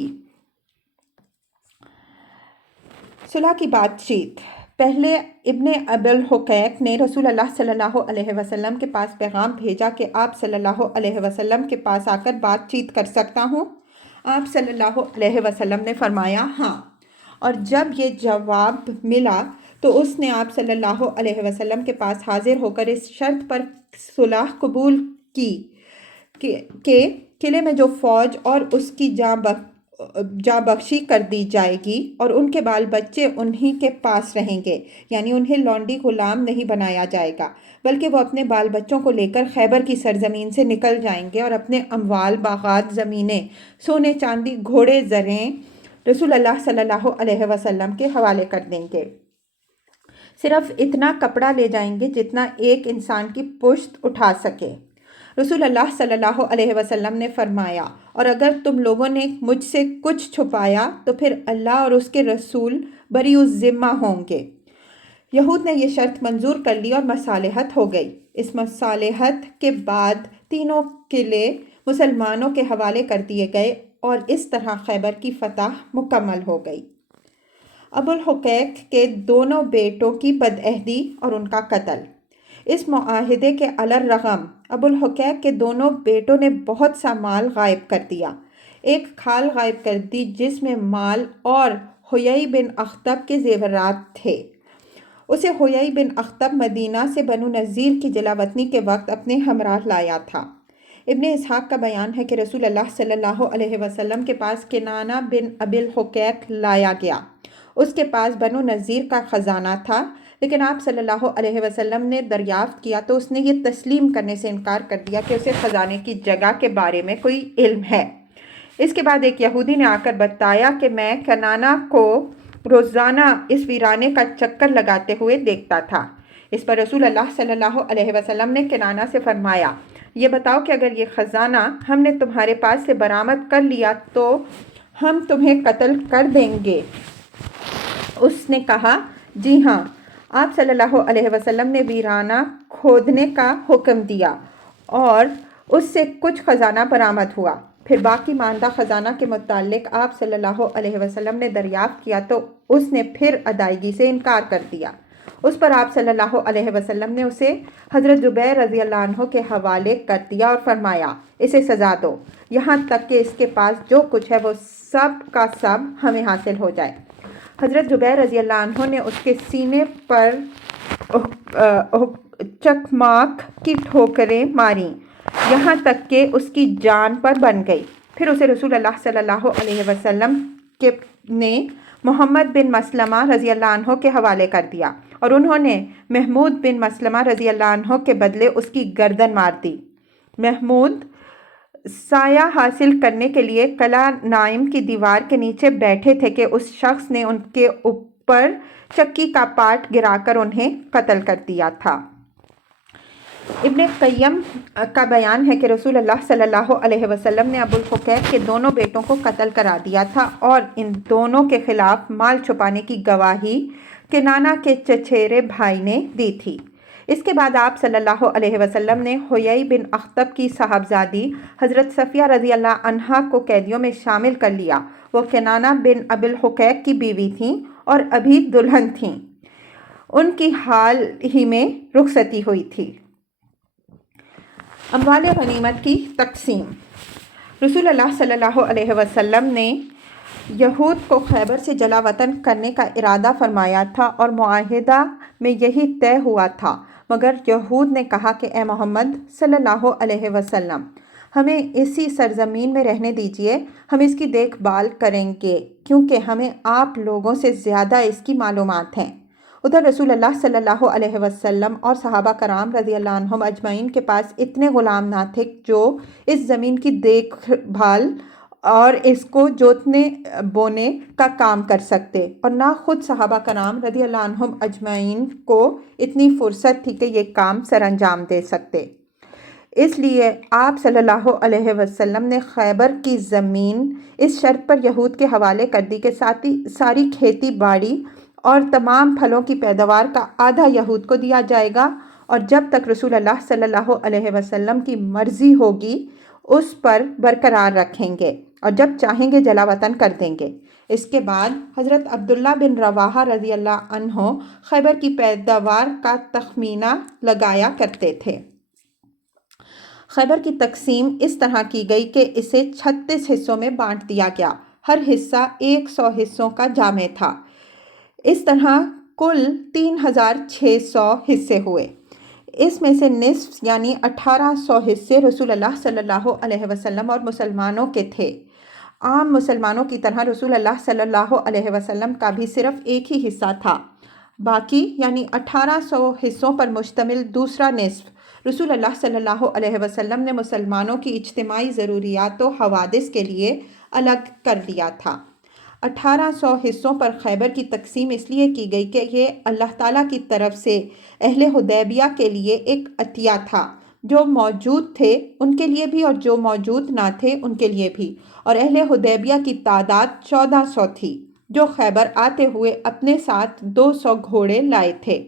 صلح کی بات چیت۔ پہلے ابن ابی الحقیق نے رسول اللہ صلی اللہ علیہ وسلم کے پاس پیغام بھیجا کہ آپ صلی اللہ علیہ وسلم کے پاس آ کر بات چیت کر سکتا ہوں؟ آپ صلی اللہ علیہ وسلم نے فرمایا ہاں۔ اور جب یہ جواب ملا تو اس نے آپ صلی اللہ علیہ وسلم کے پاس حاضر ہو کر اس شرط پر صلح قبول کی کہ قلعے میں جو فوج اور اس کی جاں بخشی کر دی جائے گی اور ان کے بال بچے انہی کے پاس رہیں گے، یعنی انہیں لونڈی غلام نہیں بنایا جائے گا، بلکہ وہ اپنے بال بچوں کو لے کر خیبر کی سرزمین سے نکل جائیں گے اور اپنے اموال، باغات، زمینیں، سونے چاندی، گھوڑے، زریں رسول اللہ صلی اللہ علیہ وسلم کے حوالے کر دیں گے۔ صرف اتنا کپڑا لے جائیں گے جتنا ایک انسان کی پشت اٹھا سکے۔ رسول اللہ صلی اللہ علیہ وسلم نے فرمایا، اور اگر تم لوگوں نے مجھ سے کچھ چھپایا تو پھر اللہ اور اس کے رسول بری الذمہ ہوں گے۔ یہود نے یہ شرط منظور کر لی اور مصالحت ہو گئی۔ اس مصالحت کے بعد تینوں قلعے مسلمانوں کے حوالے کر دیے گئے اور اس طرح خیبر کی فتح مکمل ہو گئی۔ ابو الحقیق کے دونوں بیٹوں کی بدعہدی اور ان کا قتل۔ اس معاہدے کے علی الرغم ابو الحقیق کے دونوں بیٹوں نے بہت سا مال غائب کر دیا۔ ایک کھال غائب کر دی جس میں مال اور حیی بن اخطب کے زیورات تھے۔ اسے حیی بن اخطب مدینہ سے بنو نذیر کی جلاوطنی کے وقت اپنے ہمراہ لایا تھا۔ ابن اسحاق کا بیان ہے کہ رسول اللہ صلی اللہ علیہ وسلم کے پاس کنانہ بن ابی الحقیق لایا گیا۔ اس کے پاس بنو نذیر کا خزانہ تھا، لیکن آپ صلی اللہ علیہ وسلم نے دریافت کیا تو اس نے یہ تسلیم کرنے سے انکار کر دیا کہ اسے خزانے کی جگہ کے بارے میں کوئی علم ہے۔ اس کے بعد ایک یہودی نے آ کر بتایا کہ میں کنانہ کو روزانہ اس ویرانے کا چکر لگاتے ہوئے دیکھتا تھا۔ اس پر رسول اللہ صلی اللہ علیہ وسلم نے کنانہ سے فرمایا، یہ بتاؤ کہ اگر یہ خزانہ ہم نے تمہارے پاس سے برآمد کر لیا تو ہم تمہیں قتل کر دیں گے؟ اس نے کہا، جی ہاں۔ آپ صلی اللہ علیہ وسلم نے ویرانہ کھودنے کا حکم دیا اور اس سے کچھ خزانہ برآمد ہوا۔ پھر باقی ماندہ خزانہ کے متعلق آپ صلی اللہ علیہ وسلم نے دریافت کیا تو اس نے پھر ادائیگی سے انکار کر دیا۔ اس پر آپ صلی اللہ علیہ وسلم نے اسے حضرت زبیر رضی اللہ عنہ کے حوالے کر دیا اور فرمایا، اسے سزا دو، یہاں تک کہ اس کے پاس جو کچھ ہے وہ سب کا سب ہمیں حاصل ہو جائے۔ حضرت زبیر رضی اللہ عنہ نے اس کے سینے پر چکماک کی ٹھوکریں ماریں، یہاں تک کہ اس کی جان پر بن گئی۔ پھر اسے رسول اللہ صلی اللہ علیہ وسلم نے محمد بن مسلمہ رضی اللہ عنہ کے حوالے کر دیا اور انہوں نے محمود بن مسلمہ رضی اللہ عنہ کے بدلے اس کی گردن مار دی۔ محمود سایہ حاصل کرنے کے لیے قلعہ نائم کی دیوار کے نیچے بیٹھے تھے کہ اس شخص نے ان کے اوپر چکی کا پاٹ گرا کر انہیں قتل کر دیا تھا۔ ابن قیم کا بیان ہے کہ رسول اللہ صلی اللہ علیہ وسلم نے ابو الحقیق کے دونوں بیٹوں کو قتل کرا دیا تھا اور ان دونوں کے خلاف مال چھپانے کی گواہی کنانہ کے چچیرے بھائی نے دی تھی۔ اس کے بعد آپ صلی اللہ علیہ وسلم نے حیی بن اخطب کی صاحبزادی حضرت صفیہ رضی اللہ عنہا کو قیدیوں میں شامل کر لیا۔ وہ کنانہ بن ابی الحقیق کی بیوی تھیں اور ابھی دلہن تھیں۔ ان کی حال ہی میں رخصتی ہوئی تھی۔ اموال غنیمت کی تقسیم۔ رسول اللہ صلی اللہ علیہ وسلم نے یہود کو خیبر سے جلا وطن کرنے کا ارادہ فرمایا تھا اور معاہدہ میں یہی طے ہوا تھا، مگر یہود نے کہا کہ اے محمد صلی اللہ علیہ وسلم، ہمیں اسی سرزمین میں رہنے دیجئے، ہم اس کی دیکھ بھال کریں گے کیونکہ ہمیں آپ لوگوں سے زیادہ اس کی معلومات ہیں۔ ادھر رسول اللہ صلی اللہ علیہ وسلم اور صحابہ کرام رضی اللہ عنہم اجمعین کے پاس اتنے غلام نہ تھے جو اس زمین کی دیکھ بھال اور اس کو جوتنے بونے کا کام کر سکتے، اور نہ خود صحابہ کرام رضی اللہ عنہم اجمعین کو اتنی فرصت تھی کہ یہ کام سر انجام دے سکتے۔ اس لیے آپ صلی اللہ علیہ وسلم نے خیبر کی زمین اس شرط پر یہود کے حوالے کر دی کہ ساری کھیتی باڑی اور تمام پھلوں کی پیداوار کا آدھا یہود کو دیا جائے گا، اور جب تک رسول اللہ صلی اللہ علیہ وسلم کی مرضی ہوگی اس پر برقرار رکھیں گے اور جب چاہیں گے جلا وطن کر دیں گے۔ اس کے بعد حضرت عبداللہ بن رواحہ رضی اللہ عنہ خیبر کی پیداوار کا تخمینہ لگایا کرتے تھے۔ خیبر کی تقسیم اس طرح کی گئی کہ اسے 36 حصوں میں بانٹ دیا گیا۔ ہر حصہ 100 حصوں کا جامع تھا۔ اس طرح کل 3600 حصے ہوئے۔ اس میں سے نصف یعنی 1800 حصے رسول اللہ صلی اللہ علیہ وسلم اور مسلمانوں کے تھے۔ عام مسلمانوں کی طرح رسول اللہ صلی اللہ علیہ وسلم کا بھی صرف ایک ہی حصہ تھا۔ باقی یعنی 1800 حصوں پر مشتمل دوسرا نصف رسول اللہ صلی اللہ علیہ وسلم نے مسلمانوں کی اجتماعی ضروریات و حوادث کے لیے الگ کر لیا تھا۔ 1800 حصوں پر خیبر کی تقسیم اس لیے کی گئی کہ یہ اللہ تعالیٰ کی طرف سے اہل حدیبیہ کے لیے ایک عطیہ تھا، جو موجود تھے ان کے لیے بھی اور جو موجود نہ تھے ان کے لیے بھی، اور اہل حدیبیہ کی تعداد 1400 تھی، جو خیبر آتے ہوئے اپنے ساتھ 200 گھوڑے لائے تھے۔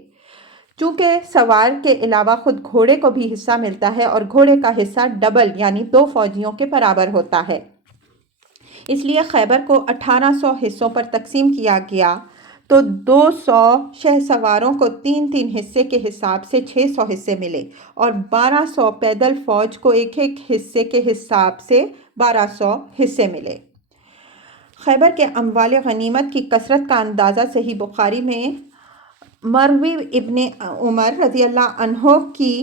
چونکہ سوار کے علاوہ خود گھوڑے کو بھی حصہ ملتا ہے اور گھوڑے کا حصہ ڈبل یعنی 2 فوجیوں کے برابر ہوتا ہے، اس لیے خیبر کو 1800 حصوں پر تقسیم کیا گیا تو 200 شہ سواروں کو 3 حصے کے حساب سے 600 حصے ملے، اور 1200 پیدل فوج کو ایک حصے کے حساب سے 1200 حصے ملے۔ خیبر کے اموال غنیمت کی کثرت کا اندازہ صحیح بخاری میں مروی ابن عمر رضی اللہ عنہ کی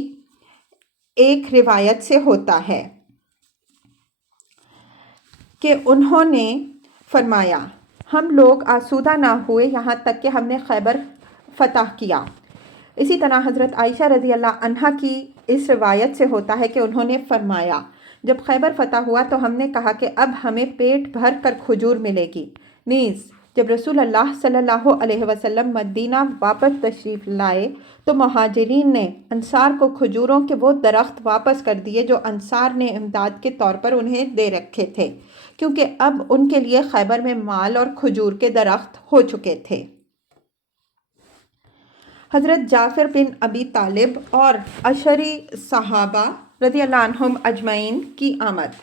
ایک روایت سے ہوتا ہے کہ انہوں نے فرمایا، ہم لوگ آسودہ نہ ہوئے یہاں تک کہ ہم نے خیبر فتح کیا۔ اسی طرح حضرت عائشہ رضی اللہ عنہا کی اس روایت سے ہوتا ہے کہ انہوں نے فرمایا، جب خیبر فتح ہوا تو ہم نے کہا کہ اب ہمیں پیٹ بھر کر کھجور ملے گی۔ نیز جب رسول اللہ صلی اللہ علیہ وسلم مدینہ واپس تشریف لائے تو مہاجرین نے انصار کو کھجوروں کے وہ درخت واپس کر دیے جو انصار نے امداد کے طور پر انہیں دے رکھے تھے، کیونکہ اب ان کے لیے خیبر میں مال اور کھجور کے درخت ہو چکے تھے۔ حضرت جعفر بن ابی طالب اور عشری صحابہ رضی اللہ عنہم اجمعین کی آمد۔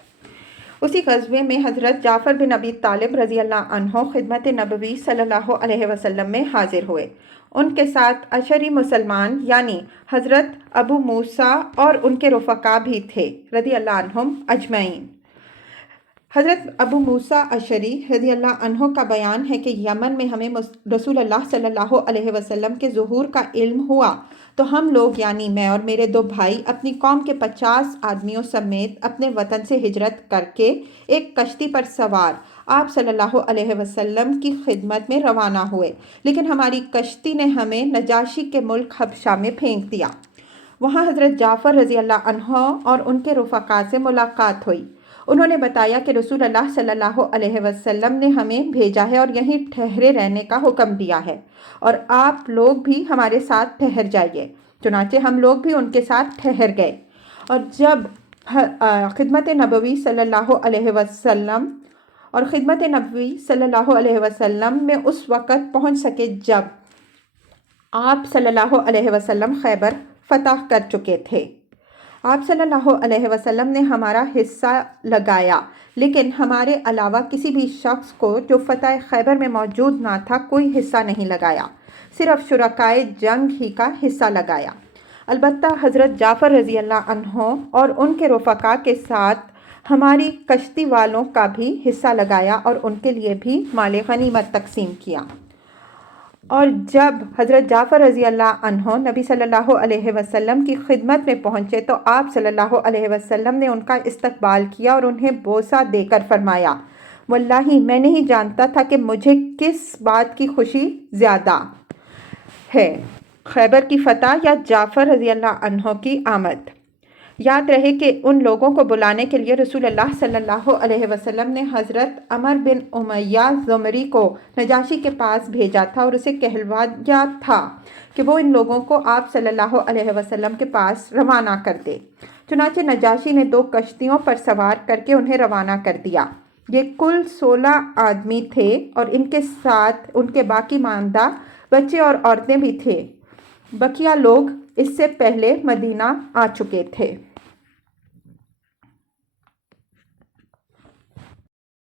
اسی غزوے میں حضرت جعفر بن ابی طالب رضی اللہ عنہ خدمت نبوی صلی اللہ علیہ وسلم میں حاضر ہوئے۔ ان کے ساتھ عشری مسلمان یعنی حضرت ابو موسیٰ اور ان کے رفقا بھی تھے رضی اللہ عنہم اجمعین۔ حضرت ابو موسیٰ اشعری رضی اللہ عنہ کا بیان ہے کہ یمن میں ہمیں رسول اللہ صلی اللہ علیہ وسلم کے ظہور کا علم ہوا تو ہم لوگ یعنی میں اور میرے 2 بھائی اپنی قوم کے 50 آدمیوں سمیت اپنے وطن سے ہجرت کر کے ایک کشتی پر سوار آپ صلی اللہ علیہ وسلم کی خدمت میں روانہ ہوئے، لیکن ہماری کشتی نے ہمیں نجاشی کے ملک حبشہ میں پھینک دیا۔ وہاں حضرت جعفر رضی اللہ عنہ اور ان کے رفقا سے ملاقات ہوئی۔ انہوں نے بتایا کہ رسول اللہ صلی اللہ علیہ وسلم نے ہمیں بھیجا ہے اور یہیں ٹھہرے رہنے کا حکم دیا ہے، اور آپ لوگ بھی ہمارے ساتھ ٹھہر جائیے۔ چنانچہ ہم لوگ بھی ان کے ساتھ ٹھہر گئے، اور جب خدمت نبوی صلی اللہ علیہ وسلم میں اس وقت پہنچ سکے جب آپ صلی اللہ علیہ وسلم خیبر فتح کر چکے تھے۔ آپ صلی اللہ علیہ وسلم نے ہمارا حصہ لگایا، لیکن ہمارے علاوہ کسی بھی شخص کو جو فتح خیبر میں موجود نہ تھا کوئی حصہ نہیں لگایا، صرف شرکائے جنگ ہی کا حصہ لگایا۔ البتہ حضرت جعفر رضی اللہ عنہ اور ان کے رفقا کے ساتھ ہماری کشتی والوں کا بھی حصہ لگایا اور ان کے لیے بھی مال غنیمت تقسیم کیا۔ اور جب حضرت جعفر رضی اللہ عنہ نبی صلی اللہ علیہ وسلم کی خدمت میں پہنچے تو آپ صلی اللہ علیہ وسلم نے ان کا استقبال کیا اور انہیں بوسہ دے کر فرمایا، واللہ میں نہیں جانتا تھا کہ مجھے کس بات کی خوشی زیادہ ہے، خیبر کی فتح یا جعفر رضی اللہ عنہ کی آمد۔ یاد رہے کہ ان لوگوں کو بلانے کے لیے رسول اللہ صلی اللہ علیہ وسلم نے حضرت عمر بن امیہ زمری کو نجاشی کے پاس بھیجا تھا اور اسے کہلوایا تھا کہ وہ ان لوگوں کو آپ صلی اللہ علیہ وسلم کے پاس روانہ کر دے۔ چنانچہ نجاشی نے 2 کشتیوں پر سوار کر کے انہیں روانہ کر دیا۔ یہ کل 16 آدمی تھے اور ان کے ساتھ ان کے باقی ماندہ بچے اور عورتیں بھی تھے۔ بقیہ لوگ اس سے پہلے مدینہ آ چکے تھے۔